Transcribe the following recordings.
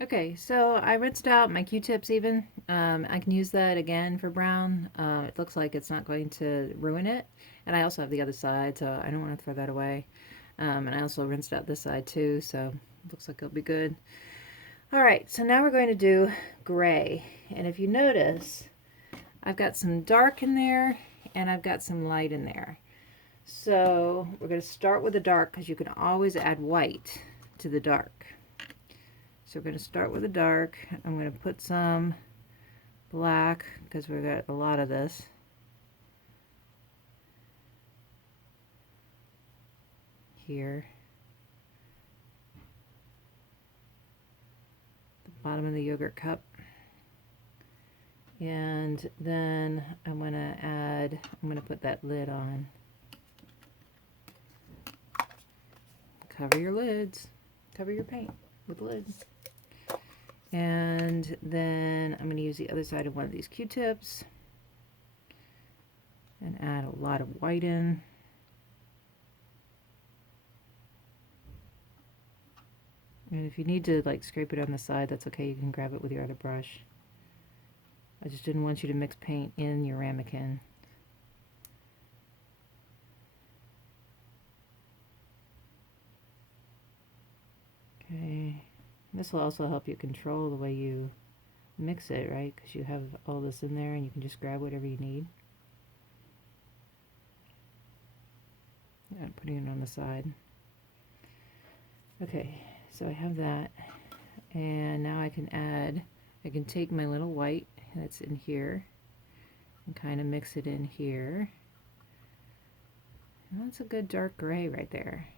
Okay, so I rinsed out my Q-tips even. I can use that again for brown. It looks like it's not going to ruin it. And I also have the other side, so I don't want to throw that away. And I also rinsed out this side too, so it looks like it'll be good. All right, so now we're going to do gray. And if you notice, I've got some dark in there and I've got some light in there. So we're going to start with the dark because you can always add white to the dark. So we're going to start with the dark. I'm going to put some black because we've got a lot of this. Here. The bottom of the yogurt cup. And then I'm going to put that lid on. Cover your lids. Cover your paint with lids. And then I'm going to use the other side of one of these Q-tips and add a lot of white in. And if you need to like scrape it on the side, that's okay. You can grab it with your other brush. I just didn't want you to mix paint in your ramekin. Okay. This will also help you control the way you mix it, right? Because you have all this in there and you can just grab whatever you need. And putting it on the side. Okay, so I have that. And now I can take my little white that's in here and kind of mix it in here. And that's a good dark gray right there.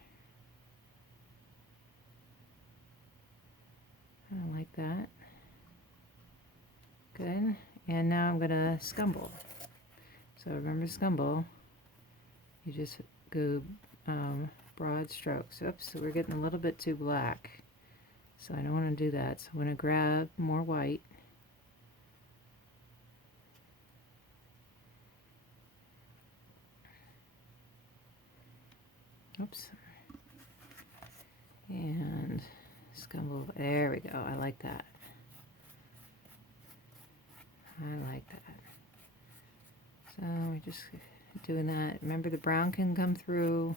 I like that. Good. And now I'm going to scumble. So remember scumble, you just go broad strokes. Oops, so we're getting a little bit too black. So I don't want to do that. So I'm going to grab more white. Oops. And scumble. There we go. I like that. I like that. So we're just doing that. Remember the brown can come through.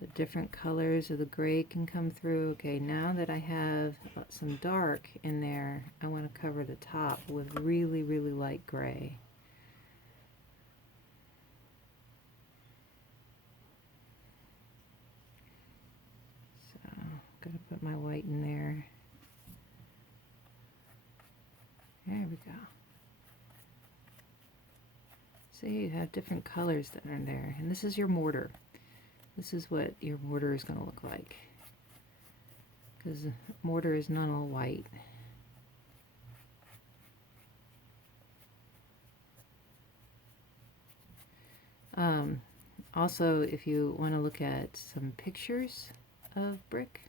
The different colors of the gray can come through. Okay, now that I have some dark in there, I want to cover the top with really, really light gray. So I'm going to put my white in there. There we go. See, you have different colors that are in there. And this is your mortar. This is what your mortar is going to look like. Because mortar is not all white. Also, if you want to look at some pictures of brick,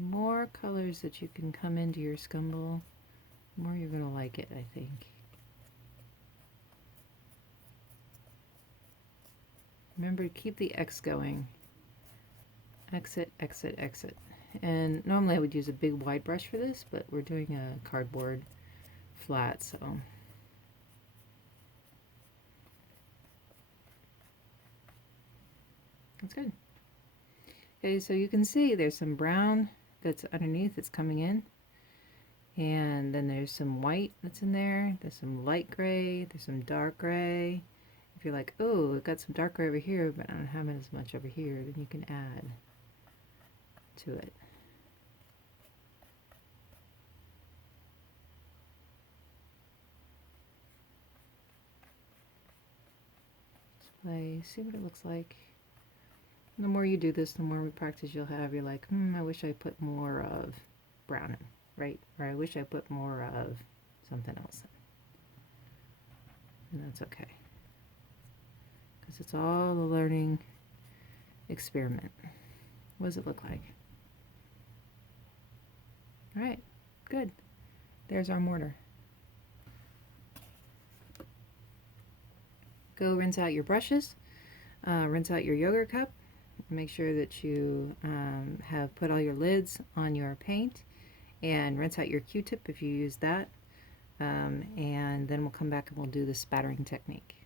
more colors that you can come into your scumble, the more you're going to like it, I think. Remember to keep the X going. Exit, exit, exit. And normally I would use a big wide brush for this, but we're doing a cardboard flat, so. That's good. Okay, so you can see there's some brown that's underneath, it's coming in. And then there's some white that's in there. There's some light gray, there's some dark gray. If you're like, oh, I've got some dark gray over here, but I don't have as much over here, then you can add to it. Display, see what it looks like. And the more you do this, the more practice you'll have. You're like, I wish I put more of brown in, right? Or I wish I put more of something else in. And that's okay. Because it's all a learning experiment. What does it look like? All right, good. There's our mortar. Go rinse out your brushes, rinse out your yogurt cup. Make sure that you have put all your lids on your paint, and rinse out your Q-tip if you use that. And then we'll come back and we'll do the spattering technique.